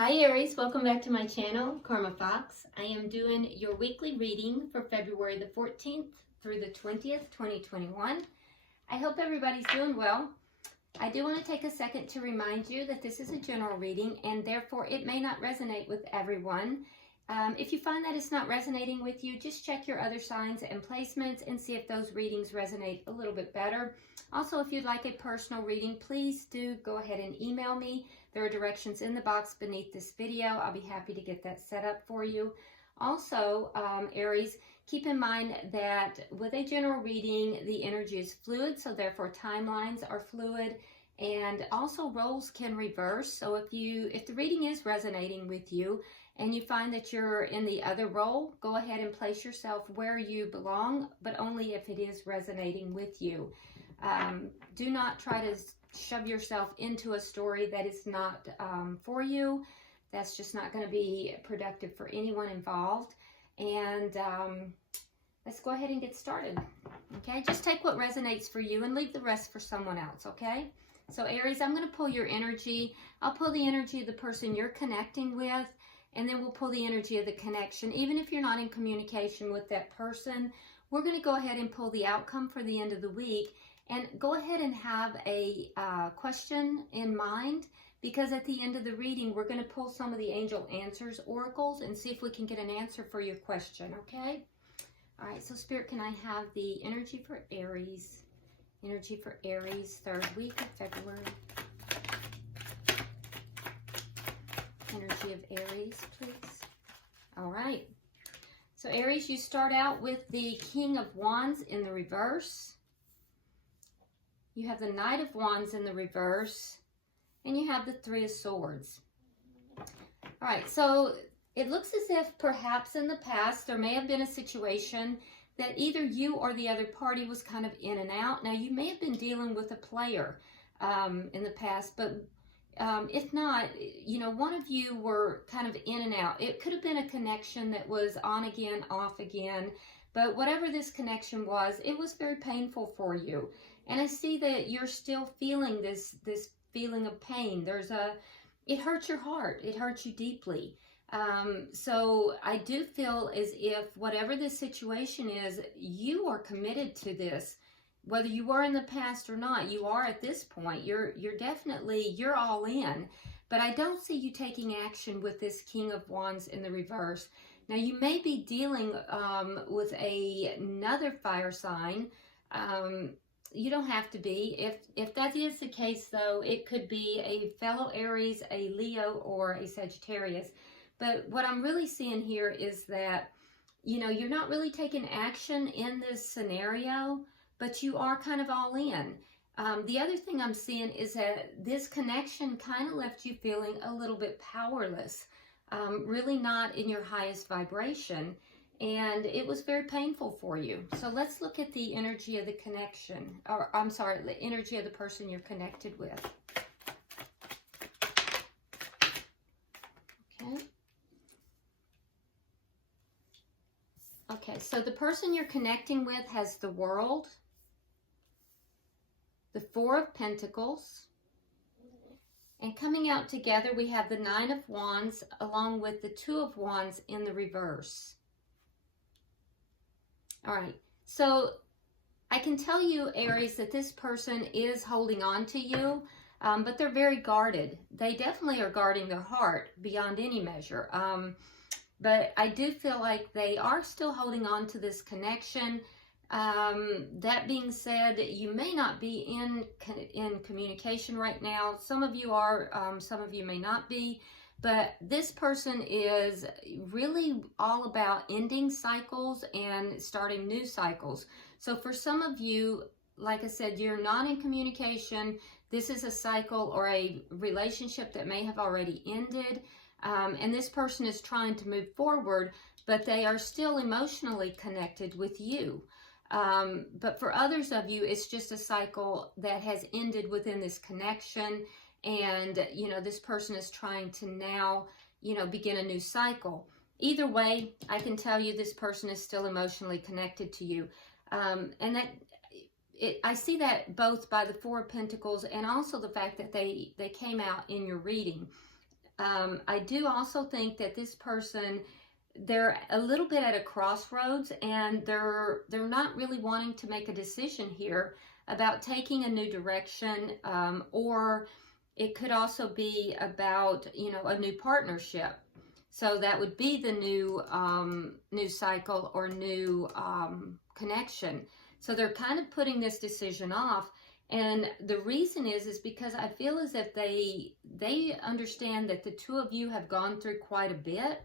Hi Aries, welcome back to my channel, Karma Fox. I am doing your weekly reading for February the 14th through the 20th, 2021. I hope everybody's doing well. I do want to take a second to remind you that this is a general reading and therefore it may not resonate with everyone. If you find that it's not resonating with you, just check your other signs and placements and see if those readings resonate a little bit better. Also, if you'd like a personal reading, please do go ahead and email me. There are directions in the box beneath this video. I'll be happy to get that set up for you. Also, Aries, keep in mind that with a general reading, the energy is fluid, so therefore timelines are fluid, and also roles can reverse. So if the reading is resonating with you and you find that you're in the other role, go ahead and place yourself where you belong, but only if it is resonating with you. Do not try to shove yourself into a story that is not for you. That's just not going to be productive for anyone involved. And let's go ahead and get started. Okay, just take what resonates for you and leave the rest for someone else. Okay, so Aries, I'm going to pull your energy. I'll pull the energy of the person you're connecting with, and then we'll pull the energy of the connection. Even if you're not in communication with that person, we're going to go ahead and pull the outcome for the end of the week. And go ahead and have a question in mind, because at the end of the reading, we're going to pull some of the angel answers, oracles, and see if we can get an answer for your question, okay? All right, so Spirit, can I have the energy for Aries? Energy for Aries, third week of February. Energy of Aries, please. All right. So Aries, you start out with the King of Wands in the reverse. You have the Knight of Wands in the reverse, and you have the Three of Swords. All right, so it looks as if perhaps in the past there may have been a situation that either you or the other party was kind of in and out. Now, you may have been dealing with a player in the past, but if not, you know, one of you were kind of in and out. It could have been a connection that was on again, off again, but whatever this connection was, it was very painful for you. And I see that you're still feeling this feeling of pain. It hurts your heart. It hurts you deeply. So I do feel as if whatever this situation is, you are committed to this. Whether you were in the past or not, you are at this point. You're all in. But I don't see you taking action with this King of Wands in the reverse. Now, you may be dealing with another fire sign. You don't have to be. If that is the case, though, it could be a fellow Aries, a Leo, or a Sagittarius. But what I'm really seeing here is that, you know, you're not really taking action in this scenario, but you are kind of all in. The other thing I'm seeing is that this connection kind of left you feeling a little bit powerless, really not in your highest vibration. And it was very painful for you. So let's look at the energy of the connection, or I'm sorry, the energy of the person you're connected with. Okay. Okay, so the person you're connecting with has the World, the Four of Pentacles, and coming out together, we have the Nine of Wands along with the Two of Wands in the reverse. All right, so I can tell you, Aries, that this person is holding on to you, but they're very guarded. They definitely are guarding their heart beyond any measure. But I do feel like they are still holding on to this connection. That being said, you may not be in communication right now. Some of you are, some of you may not be. But this person is really all about ending cycles and starting new cycles. So for some of you, like I said, you're not in communication. This is a cycle or a relationship that may have already ended. And this person is trying to move forward, but they are still emotionally connected with you. But for others of you, it's just a cycle that has ended within this connection. And, you know, this person is trying to now, you know, begin a new cycle. Either way, I can tell you this person is still emotionally connected to you. And that I see that both by the Four of Pentacles and also the fact that they came out in your reading. I do also think that this person, they're a little bit at a crossroads, and they're not really wanting to make a decision here about taking a new direction, or it could also be about, you know, a new partnership. So that would be the new new cycle or new connection. So they're kind of putting this decision off. And the reason is because I feel as if they understand that the two of you have gone through quite a bit.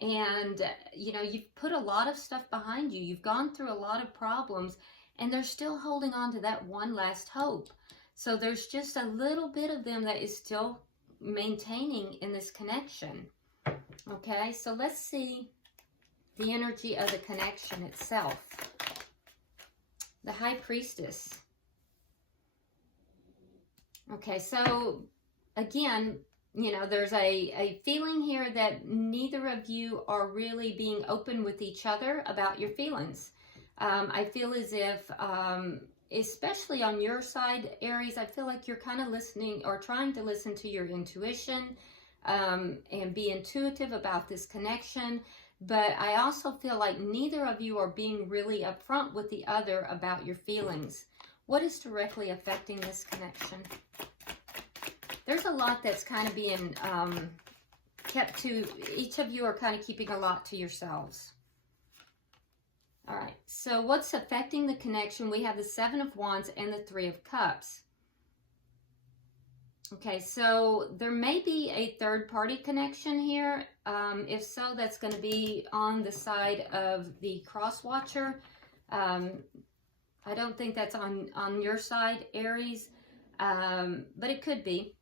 And, you know, you've put a lot of stuff behind you. You've gone through a lot of problems, and they're still holding on to that one last hope. So there's just a little bit of them that is still maintaining in this connection. Okay, so let's see the energy of the connection itself. The High Priestess. Okay, so again, you know, there's a feeling here that neither of you are really being open with each other about your feelings. I feel as if, especially on your side, Aries, I feel like you're kind of listening or trying to listen to your intuition and be intuitive about this connection. But I also feel like neither of you are being really upfront with the other about your feelings. What is directly affecting this connection? There's a lot that's kind of being kept to, each of you are kind of keeping a lot to yourselves. All right, so what's affecting the connection? We have the Seven of Wands and the Three of Cups. Okay, so there may be a third-party connection here. If so, that's going to be on the side of the cross-watcher. I don't think that's on your side, Aries, but it could be.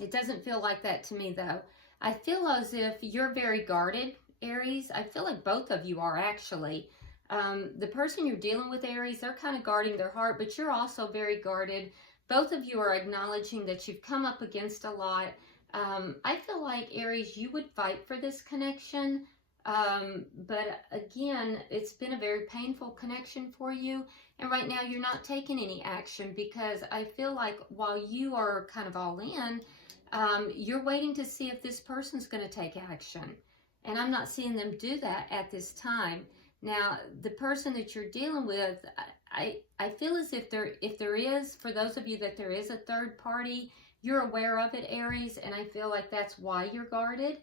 It doesn't feel like that to me, though. I feel as if you're very guarded, Aries. I feel like both of you are, actually. The person you're dealing with, Aries, they're kind of guarding their heart, but you're also very guarded. Both of you are acknowledging that you've come up against a lot. I feel like, Aries, you would fight for this connection. But again, it's been a very painful connection for you. And right now you're not taking any action because I feel like while you are kind of all in, you're waiting to see if this person's going to take action. And I'm not seeing them do that at this time. Now, the person that you're dealing with, I feel as if there is, for those of you that there is a third party, you're aware of it, Aries, and I feel like that's why you're guarded.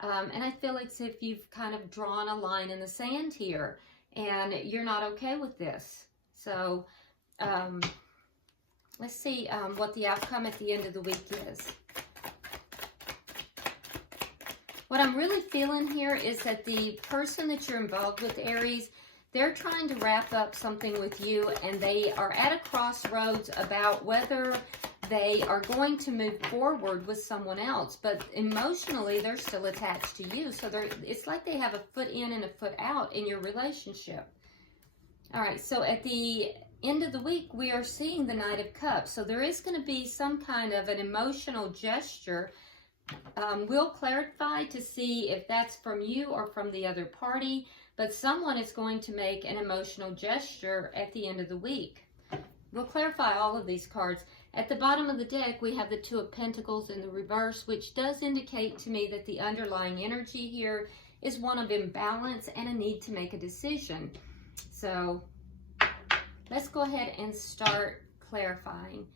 And I feel as if you've kind of drawn a line in the sand here, and you're not okay with this. So, let's see what the outcome at the end of the week is. What I'm really feeling here is that the person that you're involved with, Aries, they're trying to wrap up something with you, and they are at a crossroads about whether they are going to move forward with someone else, but emotionally they're still attached to you. So it's like they have a foot in and a foot out in your relationship. All right, so at the end of the week, we are seeing the Knight of Cups. So there is going to be some kind of an emotional gesture. We'll clarify to see if that's from you or from the other party, but someone is going to make an emotional gesture at the end of the week. We'll clarify all of these cards. At the bottom of the deck, we have the Two of Pentacles in the reverse, which does indicate to me that the underlying energy here is one of imbalance and a need to make a decision. So let's go ahead and start clarifying.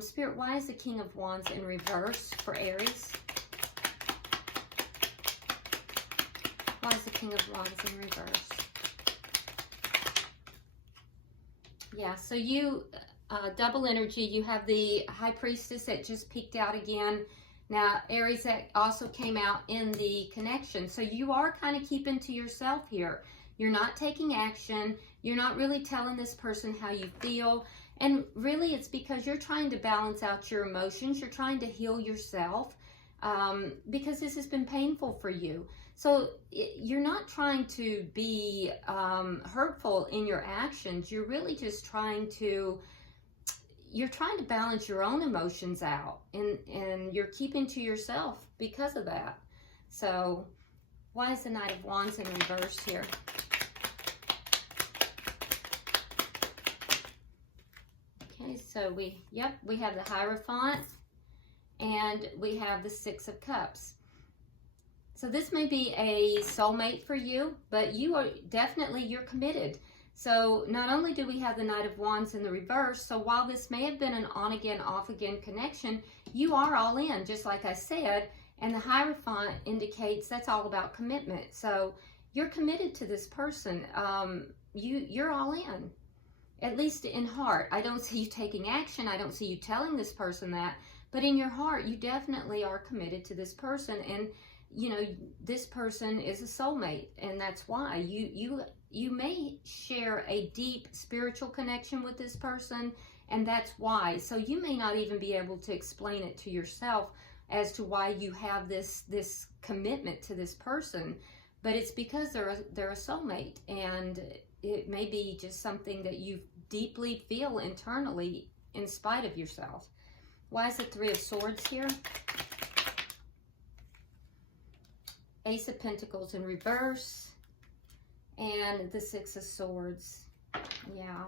Spirit, why is the King of Wands in reverse for Aries? Why is the King of Wands in reverse? Yeah, so you, double energy, you have the High Priestess that just peeked out again. Now, Aries, that also came out in the connection. So you are kind of keeping to yourself here. You're not taking action. You're not really telling this person how you feel. And really, it's because you're trying to balance out your emotions. You're trying to heal yourself because this has been painful for you. So you're not trying to be hurtful in your actions. You're really just trying to, balance your own emotions out. And you're keeping to yourself because of that. So why is the Knight of Wands in reverse here? Okay, so we have the Hierophant and we have the Six of Cups. So this may be a soulmate for you, but you are definitely, you're committed. So not only do we have the Knight of Wands in the reverse, so while this may have been an on-again, off-again connection, you are all in, just like I said, and the Hierophant indicates that's all about commitment. So you're committed to this person. You're all in, at least in heart. I don't see you taking action. I don't see you telling this person that, but in your heart, you definitely are committed to this person. And you know, this person is a soulmate, and that's why you may share a deep spiritual connection with this person, and that's why. So you may not even be able to explain it to yourself as to why you have this commitment to this person, but it's because they're a soulmate, and it may be just something that you deeply feel internally in spite of yourself. Why is the Three of Swords here? Ace of Pentacles in reverse, and the Six of Swords. Yeah.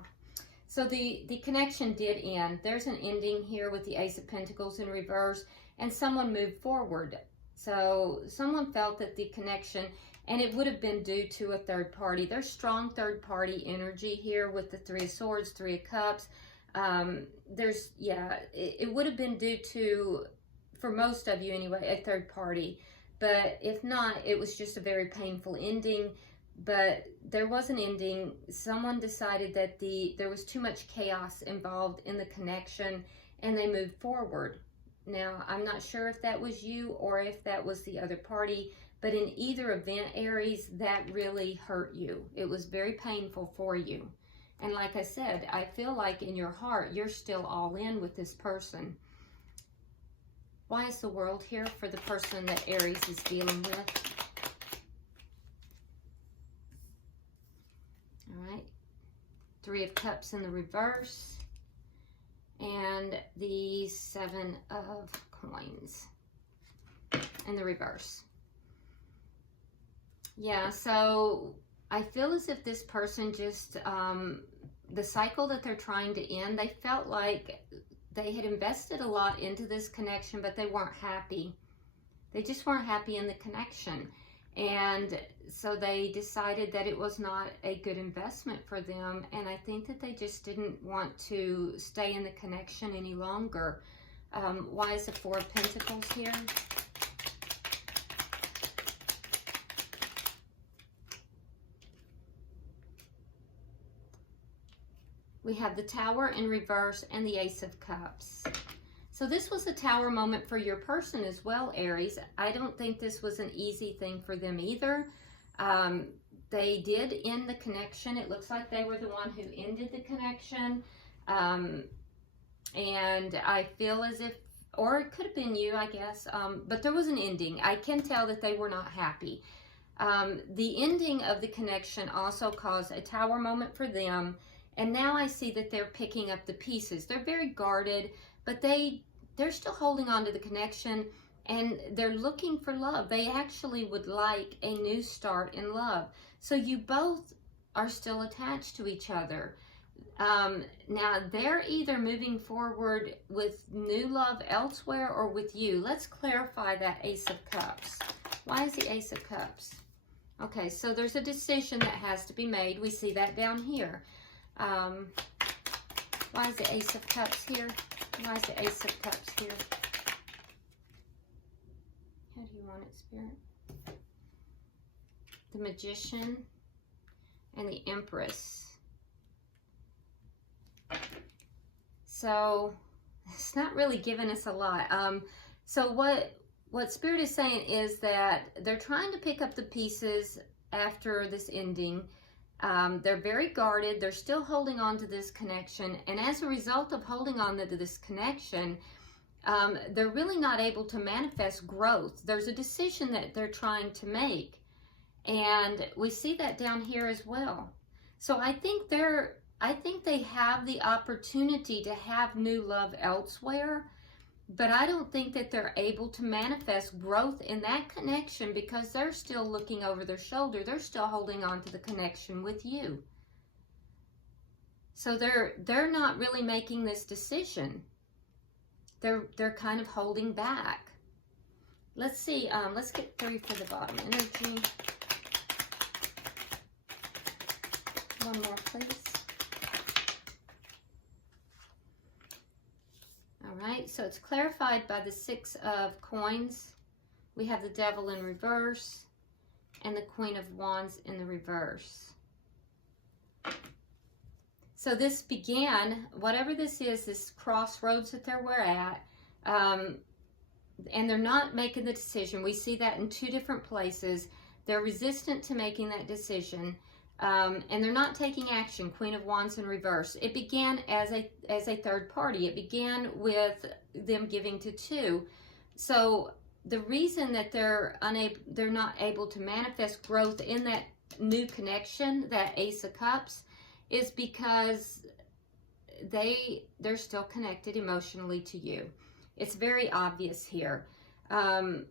So the connection did end. There's an ending here with the Ace of Pentacles in reverse, and someone moved forward. So someone felt that the connection, and it would have been due to a third party. There's strong third party energy here with the Three of Swords, Three of Cups. It would have been due to, for most of you anyway, a third party. But if not, it was just a very painful ending. But there was an ending. Someone decided that there was too much chaos involved in the connection, and they moved forward. Now, I'm not sure if that was you or if that was the other party, but in either event, Aries, that really hurt you. It was very painful for you. And like I said, I feel like in your heart, you're still all in with this person. Why is the World here for the person that Aries is dealing with? All right. Three of Cups in the reverse. And the Seven of Coins in the reverse. Yeah, so I feel as if this person just, the cycle that they're trying to end, they felt like they had invested a lot into this connection, but they weren't happy. They just weren't happy in the connection. And so they decided that it was not a good investment for them. And I think that they just didn't want to stay in the connection any longer. Why is the Four of Pentacles here? We have the Tower in reverse and the Ace of Cups. So this was a Tower moment for your person as well, Aries. I don't think this was an easy thing for them either. They did end the connection. It looks like they were the one who ended the connection. And I feel as if, or it could have been you, I guess, but there was an ending. I can tell that they were not happy. The ending of the connection also caused a Tower moment for them. And now I see that they're picking up the pieces. They're very guarded, but they're still holding on to the connection, and they're looking for love. They actually would like a new start in love. So you both are still attached to each other. Now, they're either moving forward with new love elsewhere or with you. Let's clarify that Ace of Cups. Why is the Ace of Cups? Okay, so there's a decision that has to be made. We see that down here. Why is the Ace of Cups here? Why is the Ace of Cups here? How do you want it, Spirit? The Magician and the Empress. So it's not really giving us a lot. So what Spirit is saying is that they're trying to pick up the pieces after this ending. They're very guarded. They're still holding on to this connection. And as a result of holding on to this connection, they're really not able to manifest growth. There's a decision that they're trying to make. And we see that down here as well. So I think they have the opportunity to have new love elsewhere, but I don't think that they're able to manifest growth in that connection because they're still looking over their shoulder. They're still holding on to the connection with you. So they're not really making this decision. they're kind of holding back. Let's see, let's get 3 for the bottom energy. One more, please. All right, so it's clarified by the 6 of coins. We have the Devil in reverse and the Queen of Wands in the reverse. So this began, whatever this is, this crossroads that we're at, and they're not making the decision. We see that in 2 different places. They're resistant to making that decision, and they're not taking action. Queen of Wands in reverse. It began as a third party. It began with them giving to 2. So the reason that they're not able to manifest growth in that new connection, that Ace of Cups, is because they're still connected emotionally to you. It's very obvious here. And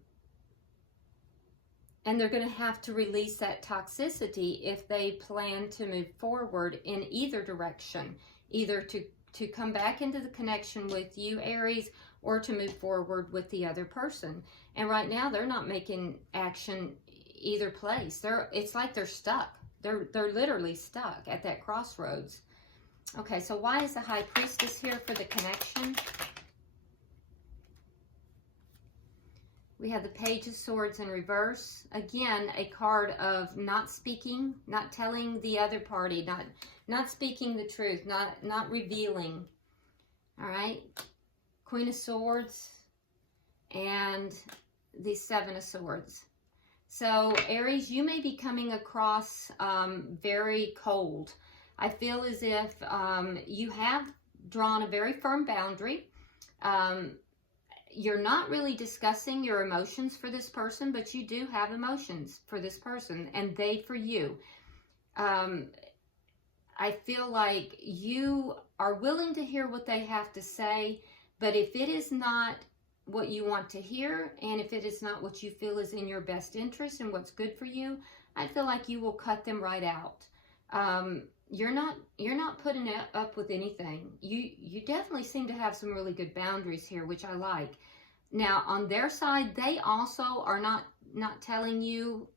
they're going to have to release that toxicity if they plan to move forward in either direction, either to come back into the connection with you, Aries, or to move forward with the other person. And right now, they're not making action either place. It's like they're stuck. They're literally stuck at that crossroads. Okay, so why is the High Priestess here for the connection? We have the Page of Swords in reverse. Again, a card of not speaking, not telling the other party, not speaking the truth, not revealing. All right, Queen of Swords and the 7 of Swords. So, Aries, you may be coming across very cold. I feel as if you have drawn a very firm boundary. You're not really discussing your emotions for this person, but you do have emotions for this person, and they for you. I feel like you are willing to hear what they have to say, but if it is not what you want to hear, and if it is not what you feel is in your best interest and what's good for you, I feel like you will cut them right out. You're not putting up with anything. You definitely seem to have some really good boundaries here, which I like. Now, on their side, they also are not telling you,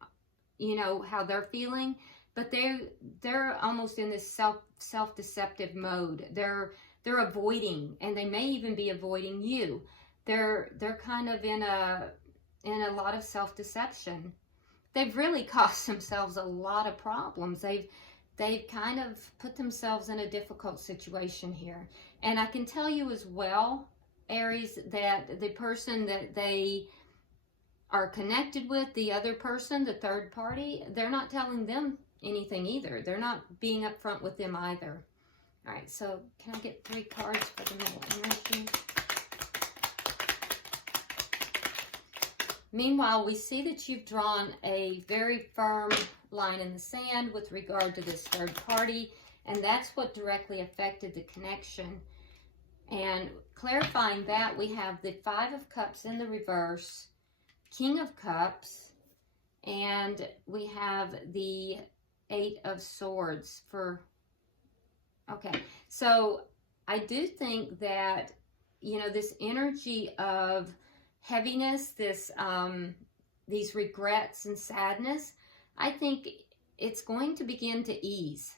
how they're feeling, but they're almost in this self-deceptive mode. They're avoiding, and they may even be avoiding you. They're kind of in a lot of self-deception. They've really caused themselves a lot of problems. They've kind of put themselves in a difficult situation here. And I can tell you as well, Aries, that the person that they are connected with, the other person, the third party, they're not telling them anything either. They're not being upfront with them either. All right, so can I get 3 cards for the middle energy? Meanwhile, we see that you've drawn a very firm line in the sand with regard to this third party, and that's what directly affected the connection. And clarifying that, we have the 5 of Cups in the reverse, King of Cups, and we have the 8 of Swords for... Okay, so I do think that, this energy of heaviness, these regrets and sadness, I think it's going to begin to ease.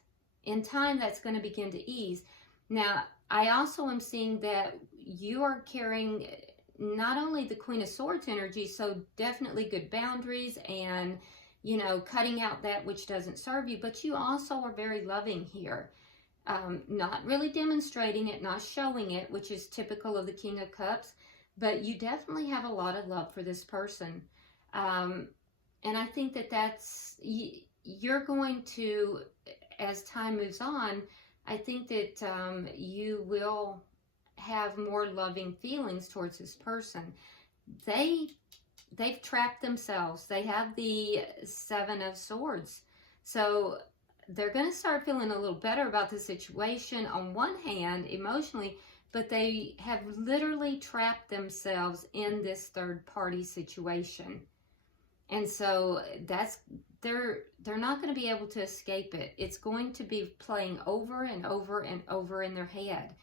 In time, that's going to begin to ease. Now, I also am seeing that you are carrying not only the Queen of Swords energy, so definitely good boundaries and, cutting out that which doesn't serve you, but you also are very loving here. Not really demonstrating it, not showing it, which is typical of the King of Cups, but you definitely have a lot of love for this person. And I think you're going to, as time moves on, I think that you will have more loving feelings towards this person. They've trapped themselves. They have the 7 of Swords. So they're going to start feeling a little better about the situation on one hand, emotionally, but they have literally trapped themselves in this third party situation. And so they're not going to be able to escape it. It's going to be playing over and over and over in their head.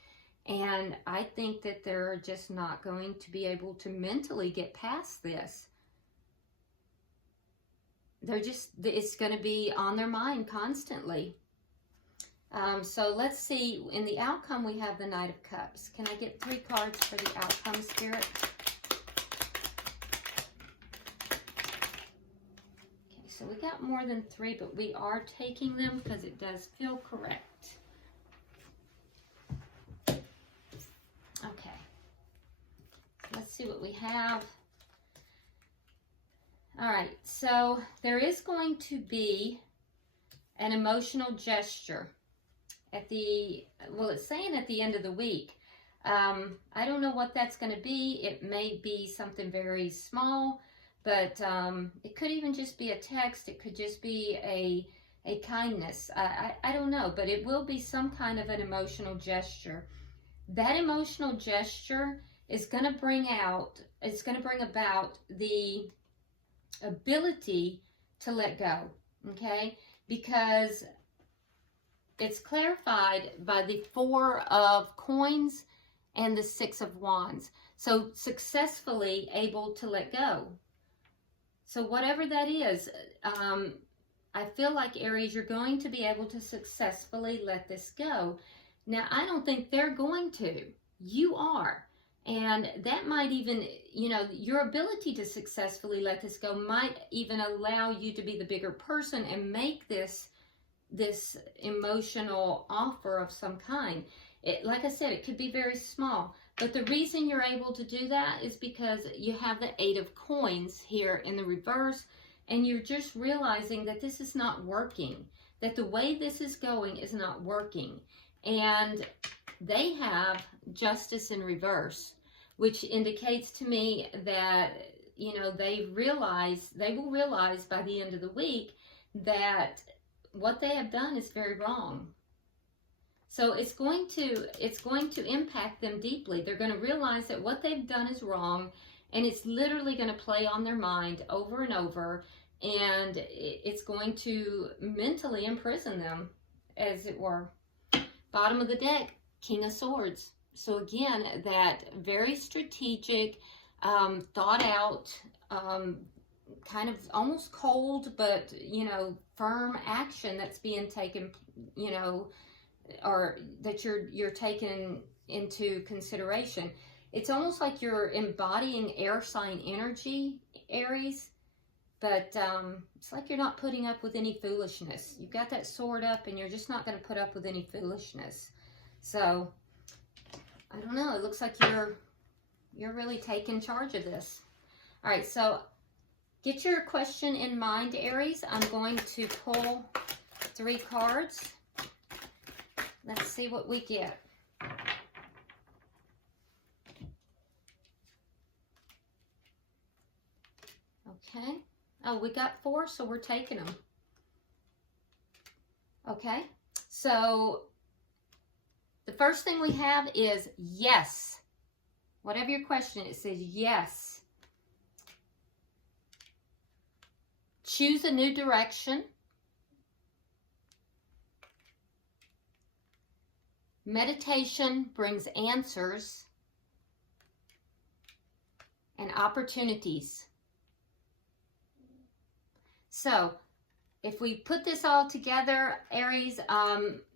And I think that they're just not going to be able to mentally get past this. It's going to be on their mind constantly. So let's see, in the outcome we have the Knight of Cups. Can I get 3 cards for the outcome, Spirit? Okay, so we got more than 3, but we are taking them because it does feel correct. Okay, let's see what we have. All right, so there is going to be an emotional gesture at the, well, it's saying at the end of the week. I don't know what that's going to be. It may be something very small, but it could even just be a text. It could just be a kindness. I don't know, but it will be some kind of an emotional gesture. That emotional gesture is going to bring about the ability to let go, okay? Because it's clarified by the 4 of coins and the 6 of wands. So successfully able to let go. So whatever that is, I feel like, Aries, you're going to be able to successfully let this go. Now, I don't think they're going to. You are. And that might even, you know, your ability to successfully let this go might even allow you to be the bigger person and make this emotional offer of some kind. Like I said, it could be very small. But the reason you're able to do that is because you have the 8 of coins here in the reverse. And you're just realizing that this is not working. That the way this is going is not working. And they have justice in reverse, which indicates to me that, you know, they will realize by the end of the week that what they have done is very wrong. So it's going to impact them deeply. They're going to realize that what they've done is wrong, and it's literally going to play on their mind over and over, and it's going to mentally imprison them, as it were. Bottom of the deck, King of Swords. So again, that very strategic, thought out, kind of almost cold, but, you know, firm action that's being taken, you know, or that you're taking into consideration. It's almost like you're embodying air sign energy, Aries, but it's like you're not putting up with any foolishness. You've got that sword up, and you're just not going to put up with any foolishness. So I don't know. It looks like you're really taking charge of this. All right, so get your question in mind, Aries. I'm going to pull 3 cards. Let's see what we get. Okay. Oh, we got 4, so we're taking them. Okay. So the first thing we have is yes. Whatever your question is, it says yes. Choose a new direction. Meditation brings answers and opportunities. So, if we put this all together, Aries,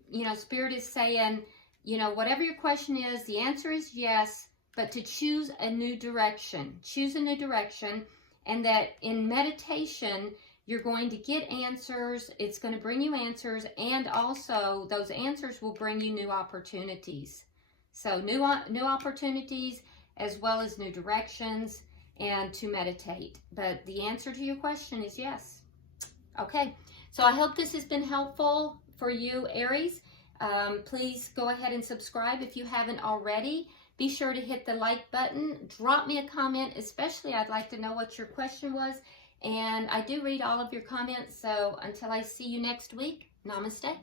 you know, Spirit is saying, you know, whatever your question is, the answer is yes, but to choose a new direction. Choose a new direction, and that in meditation, you're going to get answers. It's going to bring you answers, and also those answers will bring you new opportunities. So new opportunities as well as new directions, and to meditate. But the answer to your question is yes. Okay, so I hope this has been helpful for you, Aries. Please go ahead and subscribe if you haven't already. Be sure to hit the like button. Drop me a comment, especially I'd like to know what your question was. And I do read all of your comments, so until I see you next week, namaste.